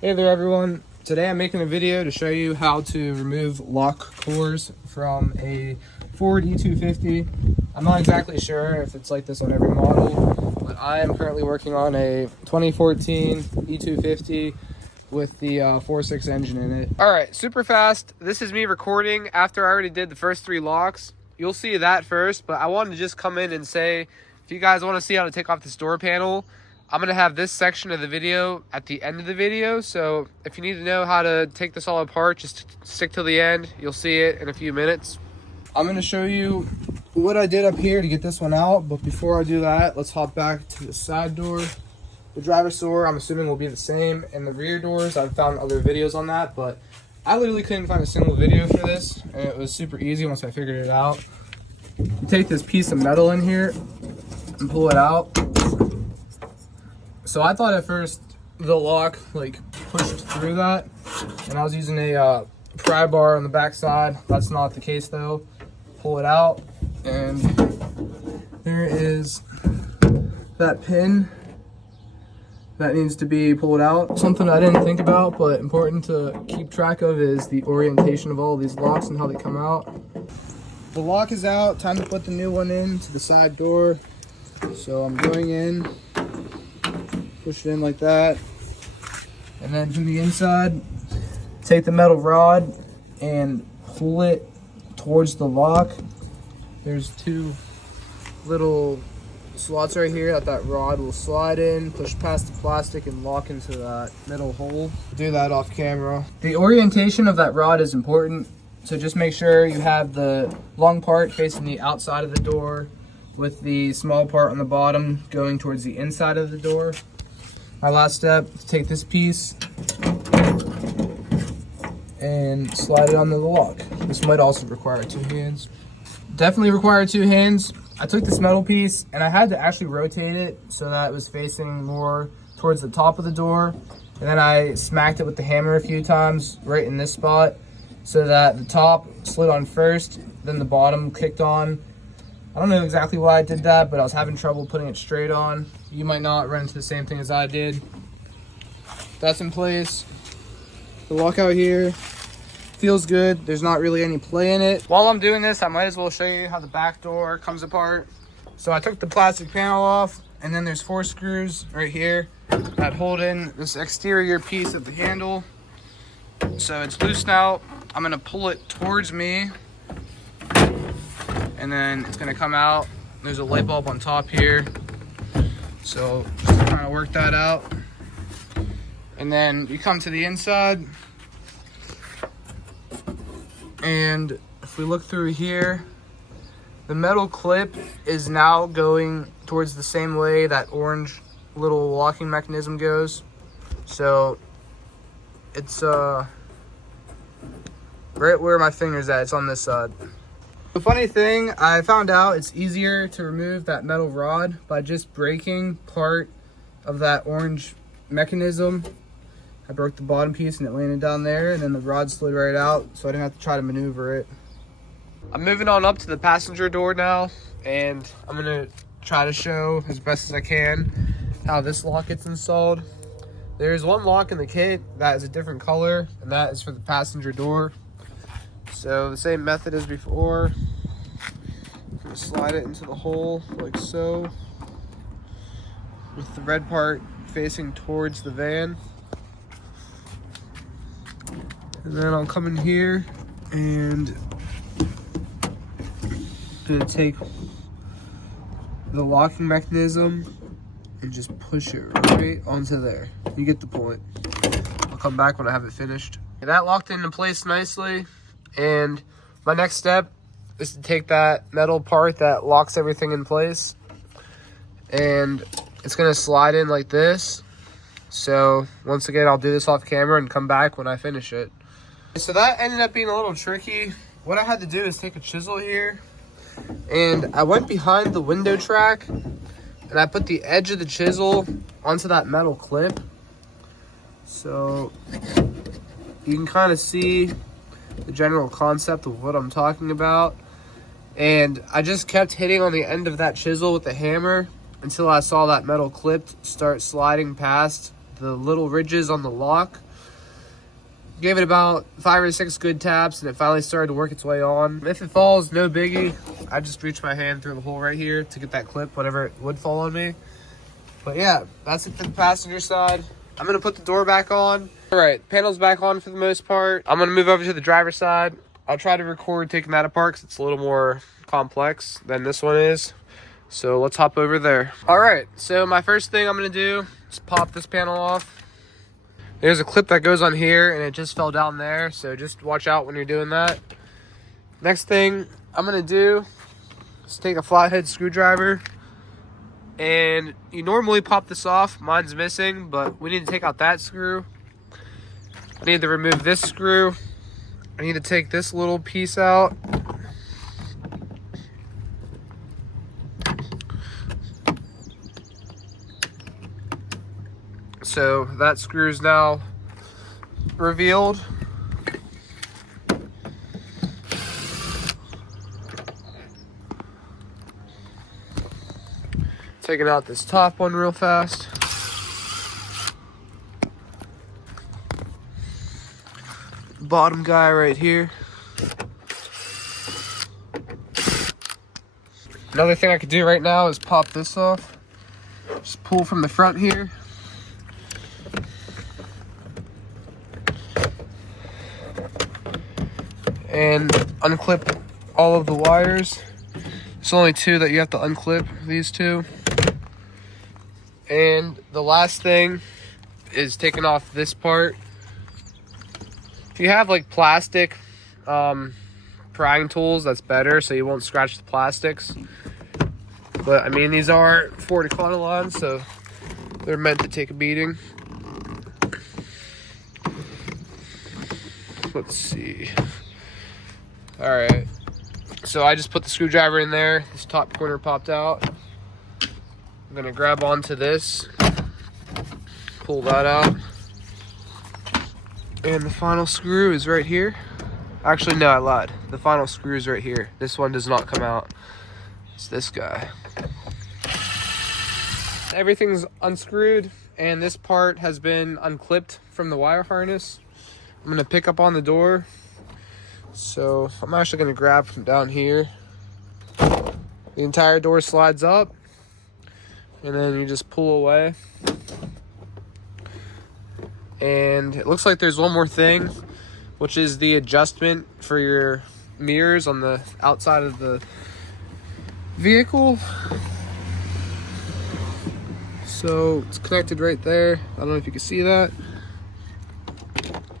Hey there everyone, today I'm making a video to show you how to remove lock cores from a Ford E250. I'm not exactly sure if it's like this on every model, but I am currently working on a 2014 E250 with the 4.6 engine in it. Alright, super fast. This is me recording after I already did the first 3 locks. You'll see that first, but I wanted to just come in and say, if you guys want to see how to take off this door panel, I'm going to have this section of the video at the end of the video, so if you need to know how to take this all apart, just stick till the end. You'll see it in a few minutes. I'm going to show you what I did up here to get this one out, but before I do that, let's hop back to the side door. The driver's door, I'm assuming, will be the same, and the rear doors, I've found other videos on that, but I literally couldn't find a single video for this, and it was super easy once I figured it out. You take this piece of metal in here and pull it out. So I thought at first the lock pushed through that, and I was using a pry bar on the back side. That's not the case though. Pull it out, and there is that pin that needs to be pulled out. Something I didn't think about, but important to keep track of, is the orientation of all of these locks and how they come out. The lock is out, time to put the new one into the side door. So I'm going in. Push it in like that, and then from the inside, take the metal rod and pull it towards the lock. There's 2 little slots right here that rod will slide in, push past the plastic and lock into that middle hole. Do that off camera. The orientation of that rod is important, so just make sure you have the long part facing the outside of the door with the small part on the bottom going towards the inside of the door. Our last step, take this piece and slide it onto the lock. This might also require 2 hands. Definitely require 2 hands. I took this metal piece and I had to actually rotate it so that it was facing more towards the top of the door. And then I smacked it with the hammer a few times right in this spot so that the top slid on first, then the bottom kicked on. I don't know exactly why I did that, but I was having trouble putting it straight on. You might not run into the same thing as I did. That's in place. The lockout here feels good. There's not really any play in it. While I'm doing this, I might as well show you how the back door comes apart. So I took the plastic panel off, and then there's 4 screws right here that hold in this exterior piece of the handle. So it's loose now. I'm gonna pull it towards me, and then it's gonna come out. There's a light bulb on top here, so just trying to work that out. And then you come to the inside, and if we look through here, the metal clip is now going towards the same way that orange little locking mechanism goes. So it's right where my finger's at. It's on this side. The funny thing, I found out it's easier to remove that metal rod by just breaking part of that orange mechanism. I broke the bottom piece and it landed down there, and then the rod slid right out, so I didn't have to try to maneuver it. I'm moving on up to the passenger door now, and I'm gonna try to show as best as I can how this lock gets installed. There's one lock in the kit that is a different color, and that is for the passenger door. So the same method as before. I'm gonna slide it into the hole like so, with the red part facing towards the van. And then I'll come in here and gonna take the locking mechanism and just push it right onto there. You get the point. I'll come back when I have it finished. That locked into place nicely. And my next step is to take that metal part that locks everything in place, and it's gonna slide in like this. So once again, I'll do this off camera and come back when I finish it. So that ended up being a little tricky. What I had to do is take a chisel here, and I went behind the window track and I put the edge of the chisel onto that metal clip. So you can kind of see the general concept of what I'm talking about. And I just kept hitting on the end of that chisel with the hammer until I saw that metal clip start sliding past the little ridges on the lock. Gave it about 5 or 6 good taps and it finally started to work its way on. If it falls, no biggie. I just reach my hand through the hole right here to get that clip, whatever it would fall on me. But yeah, that's it for the passenger side. I'm gonna put the door back on. All right, panel's back on for the most part. I'm gonna move over to the driver's side. I'll try to record taking that apart because it's a little more complex than this one is. So let's hop over there. All right, so my first thing I'm gonna do is pop this panel off. There's a clip that goes on here and it just fell down there, so just watch out when you're doing that. Next thing I'm gonna do is take a flathead screwdriver, and you normally pop this off. Mine's missing, but we need to take out that screw. I need to remove this screw. I need to take this little piece out. So that screw is now revealed. Taking out this top one real fast. Bottom guy right here. Another thing I could do right now is pop this off. Just pull from the front here. And unclip all of the wires. There's only 2 that you have to unclip, these 2. And the last thing is taking off this part. If you have like plastic prying tools, that's better, so you won't scratch the plastics. But I mean, these are Ford Econoline, so they're meant to take a beating. Let's see. All right, so I just put the screwdriver in there. This top corner popped out. I'm gonna grab onto this, pull that out, and the final screw is right here. Actually, no, I lied. The final screw is right here. This one does not come out. It's this guy. Everything's unscrewed, and this part has been unclipped from the wire harness. I'm gonna pick up on the door. So I'm actually going to grab from down here. The entire door slides up, and then you just pull away. And it looks like there's one more thing, which is the adjustment for your mirrors on the outside of the vehicle. So it's connected right there. I don't know if you can see that,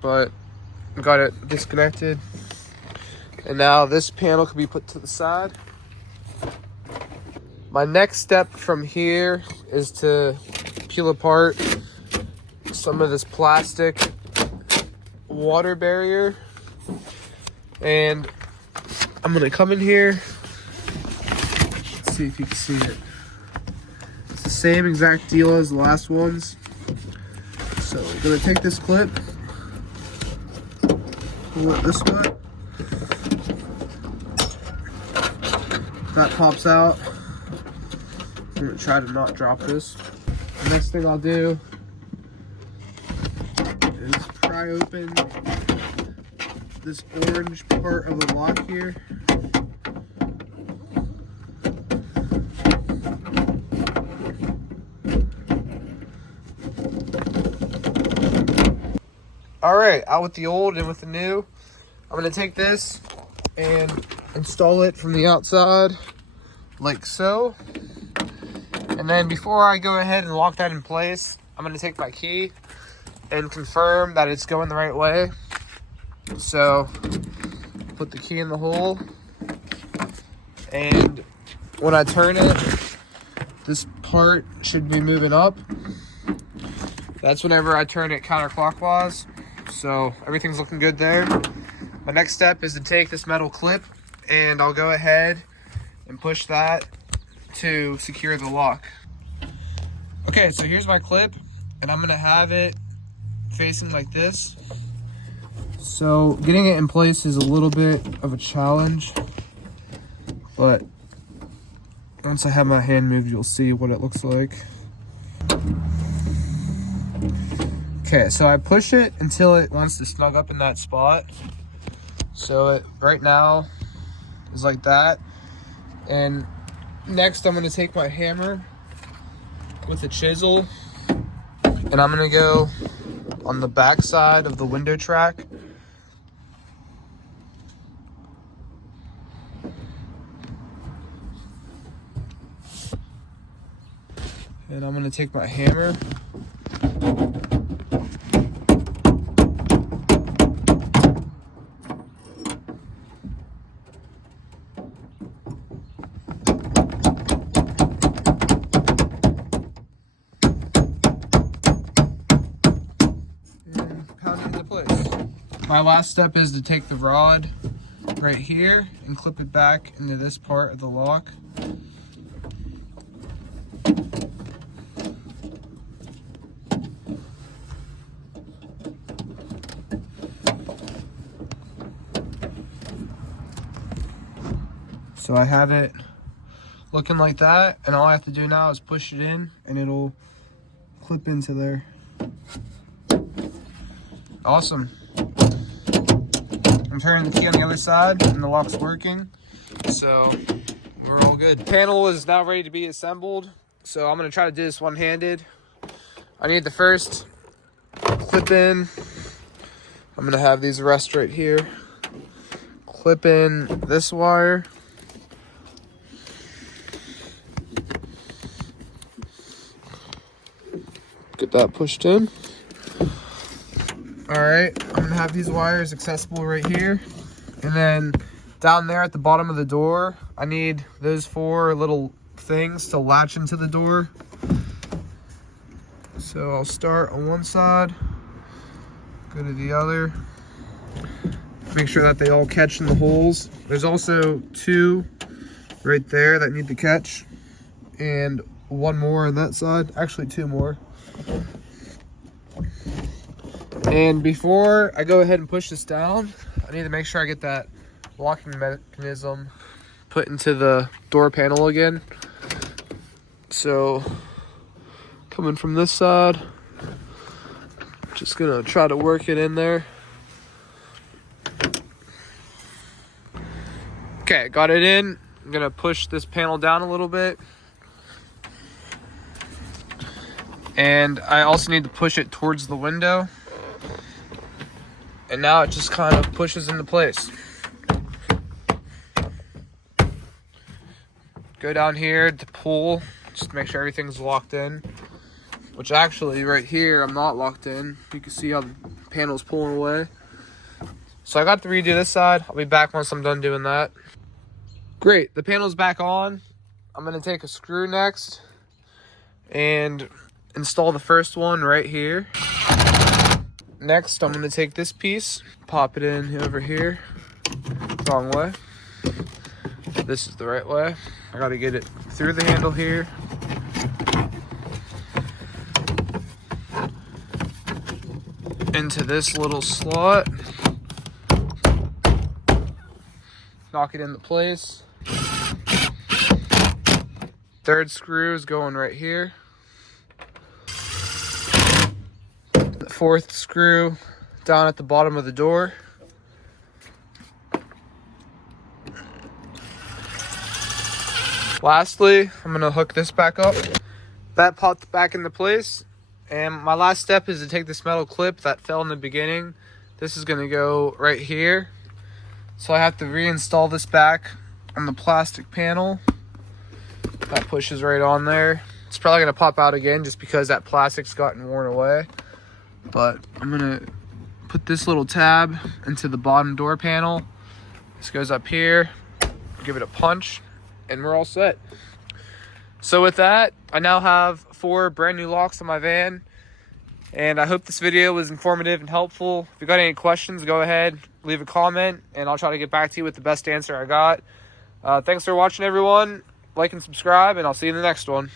but I got it disconnected. And now this panel can be put to the side. My next step from here is to peel apart some of this plastic water barrier. And I'm gonna come in here. Let's see if you can see it. It's the same exact deal as the last ones. So I'm gonna take this clip, pull it this way. That pops out. I'm gonna try to not drop this. The next thing I'll do is pry open this orange part of the lock here. All right, out with the old and with the new. I'm gonna take this and install it from the outside like so. And then before I go ahead and lock that in place, I'm gonna take my key and confirm that it's going the right way. So put the key in the hole, and when I turn it, this part should be moving up. That's whenever I turn it counterclockwise. So everything's looking good there. My next step is to take this metal clip, and I'll go ahead and push that to secure the lock. Okay, so here's my clip, and I'm gonna have it facing like this. So getting it in place is a little bit of a challenge, but once I have my hand moved, you'll see what it looks like. Okay, so I push it until it wants to snug up in that spot. So it right now is like that. And next I'm gonna take my hammer with a chisel and I'm gonna go on the back side of the window track. And I'm gonna take my hammer. And pound it into place. My last step is to take the rod right here and clip it back into this part of the lock. So I have it looking like that, and all I have to do now is push it in and it'll clip into there. Awesome. I'm turning the key on the other side and the lock's working, so we're all good. The panel is now ready to be assembled, so I'm gonna try to do this one-handed. I need the first clip in. I'm gonna have these rest right here. Clip in this wire. Get that pushed in. All right, I'm gonna have these wires accessible right here. And then down there at the bottom of the door, I need those 4 little things to latch into the door. So I'll start on one side, go to the other. Make sure that they all catch in the holes. There's also 2 right there that need to catch. And 1 more on that side, actually 2 more. And before I go ahead and push this down, I need to make sure I get that locking mechanism put into the door panel again. So coming from this side, just gonna try to work it in there. Okay, got it in. I'm gonna push this panel down a little bit. And I also need to push it towards the window. And now it just kind of pushes into place. Go down here to pull, just to make sure everything's locked in. Which actually right here, I'm not locked in. You can see how the panel's pulling away. So I got to redo this side. I'll be back once I'm done doing that. Great, the panel's back on. I'm gonna take a screw next and install the first one right here. Next, I'm gonna take this piece, pop it in over here. Wrong way. This is the right way. I gotta get it through the handle here. Into this little slot. Knock it into place. Third screw is going right here. The 4th screw down at the bottom of the door. Lastly, I'm gonna hook this back up. That popped back into place. And my last step is to take this metal clip that fell in the beginning. This is gonna go right here. So I have to reinstall this back on the plastic panel. That pushes right on there. It's probably gonna pop out again just because that plastic's gotten worn away. But I'm gonna put this little tab into the bottom door panel. This goes up here, give it a punch, and we're all set. So with that, I now have 4 brand new locks on my van. And I hope this video was informative and helpful. If you got any questions, go ahead, leave a comment, and I'll try to get back to you with the best answer I got. Thanks for watching, everyone. Like and subscribe, and I'll see you in the next one.